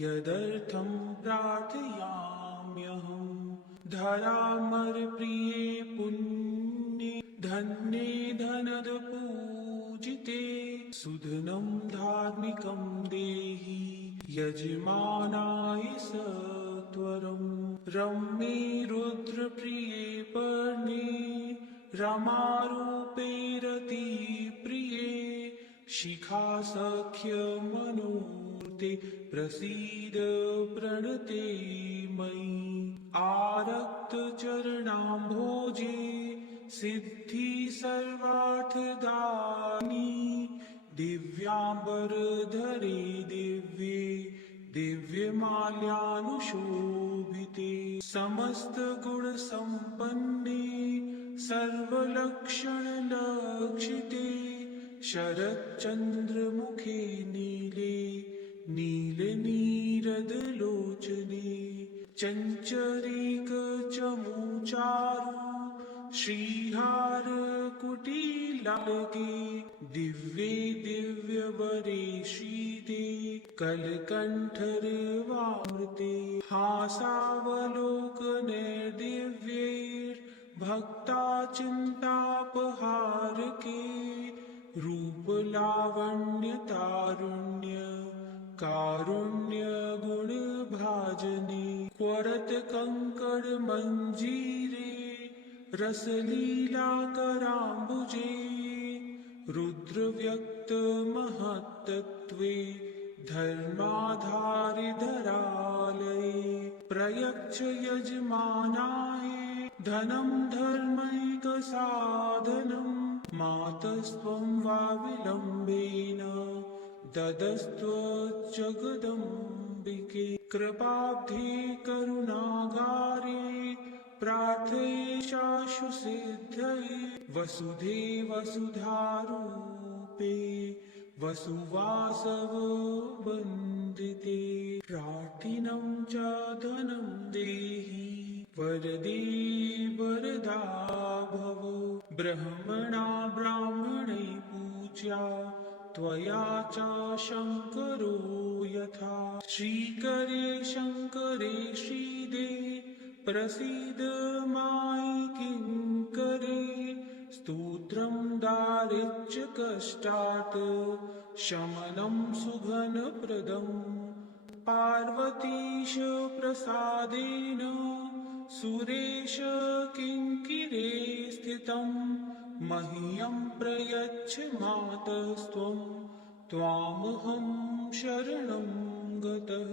यदर्थं प्रार्थयाम्यहं धरामरप्रिये पुण्ये धन्ये धनदपूजिते सुधनं धार्मिकं देहि यजमानाय सत्वरं रम्ये रुद्रप्रिये पर्णे रमारूपे रतिप्रिये शिखा सख्यमनूर्ते प्रसीद प्रणते मयि आरक्तचरणाम्भोजे सिद्धि सर्वार्थदायिनी दिव्याम्बरधरे दिव्ये दिव्यमाल्यानुशोभिते समस्तगुणसम्पन्ने सर्वलक्षणलक्षिते शरच्चन्द्रमुखे नीले नीलनीरदलोचने चञ्चरीकचमूचारु श्रीहारकुटीलालके दिव्ये दिव्यवरे श्रीते कलकण्ठरवामृते हासावलोकनैर्दिव्यैर्भक्ताचिन्तापहारके रूपलावण्यतारुण्य कारुण्यगुणभाजने क्वरतकङ्कणमञ्जीरे रसलीलाकराम्बुजे रुद्रव्यक्तमहत्तत्त्वे धर्माधारिधरालये प्रयच्छ यजमानाय धनं धर्मैकसाधनं मातस्त्वं वा विलम्बेन ददस्त्वज्जगदम्बिके कृपाब्धे करुणागारे प्रार्थयेशाशु सिद्धये वसुधे वसुधारूपे वसुवासववन्दिते प्रार्थिनं च धनं देहि वरदे वरदा भव ब्रह्मणा ब्राह्मणे पूज्या त्वया च शङ्करो यथा श्रीकरे शङ्करे श्रीदे प्रसीद मायि किङ्करे स्तोत्रं दारिद्र्यकष्टात् शमनं सुघनप्रदं पार्वतीश प्रसादेन सुरेश किङ्किरे स्थितं मह्यं प्रयच्छ मातस्त्वं त्वामहं शरणं गतः।